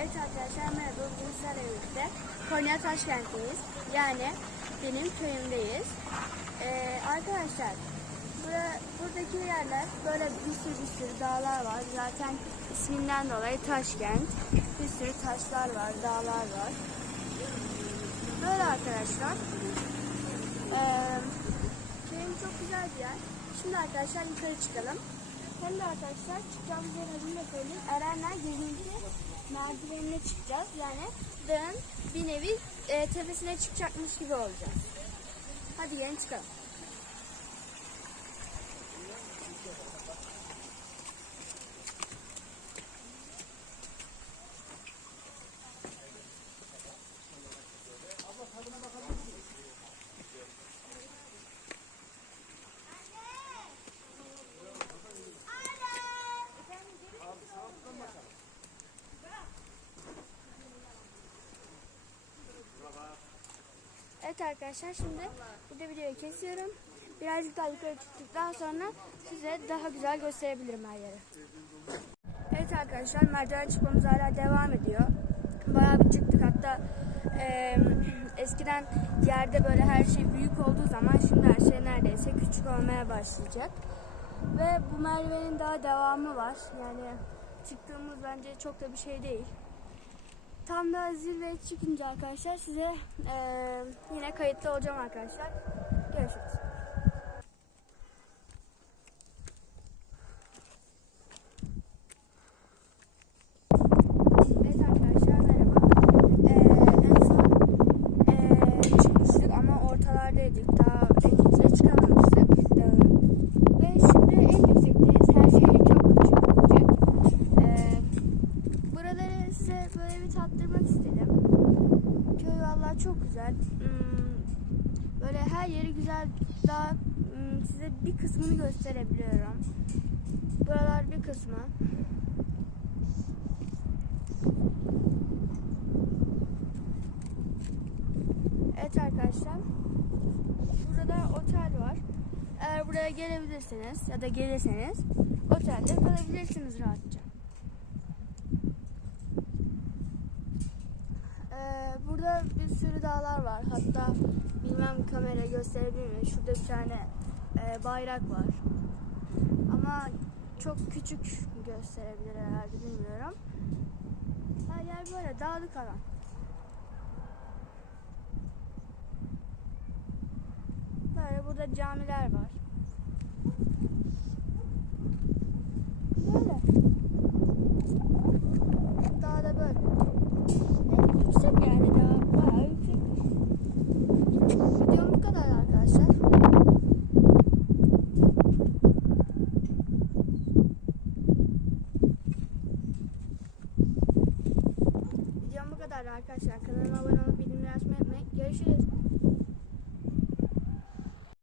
Evet arkadaşlar merhaba. Bugün sizlerle birlikte Konya Taşkent'teyiz. Yani benim köyümdeyiz. Ee, arkadaşlar bura, buradaki yerler böyle bir sürü bir sürü dağlar var. Zaten isminden dolayı Taşkent. Bir sürü taşlar var, dağlar var. Böyle arkadaşlar. Ee, köyüm çok güzel bir yer. Şimdi arkadaşlar yukarı çıkalım. Hem de arkadaşlar çıkacağımız yer adını da söyleyeyim. Erenler 20. merdivenine çıkacağız. Yani dağın bir nevi e, tepesine çıkacakmış gibi olacağız. Hadi gelin çıkalım. Evet arkadaşlar şimdi burada videoyu kesiyorum. Birazcık daha yukarı çıktıktan sonra size daha güzel gösterebilirim her yeri. Evet arkadaşlar merdiven çıkmamız hala devam ediyor. Bayağı bir çıktık hatta e, eskiden yerde böyle her şey büyük olduğu zaman şimdi her şey neredeyse küçük olmaya başlayacak. Ve bu merdivenin daha devamı var. Yani çıktığımız bence çok da bir şey değil. Tam da zirveye çıkınca arkadaşlar size eee, yine kayıtlı olacağım arkadaşlar. Görüşürüz. Evet arkadaşlar merhaba. Eee, en son eee, çıkmıştık ama ortalardaydık. Daha en yükseğe çıkamamıştık. dağın. Ve şimdi en yüksekteyiz. Her şey çok küçük küçük. Eee, buraları böyle bir tattırmak istedim. Köy vallahi çok güzel. Hmm, Böyle her yeri güzel. Daha hmm, size bir kısmını gösterebiliyorum. Buralar bir kısmı. Evet arkadaşlar. Burada otel var. Eğer buraya gelebilirsiniz ya da gelirseniz otelde kalabilirsiniz rahatça. Ee, burada bir sürü dağlar var. Hatta bilmem kamera gösterebilir mi? Şurada bir tane e, bayrak var. Ama çok küçük gösterebilir herhalde bilmiyorum. Her yer böyle dağlık alan. Böyle burada camiler var. Böyle. Daha da böyle. Evet, yüksek yani daha bayağı yüksek. Videom bu kadar arkadaşlar. Videom bu kadar arkadaşlar. Kanalıma abone olup bildirimleri açmayı unutmayın. Görüşürüz.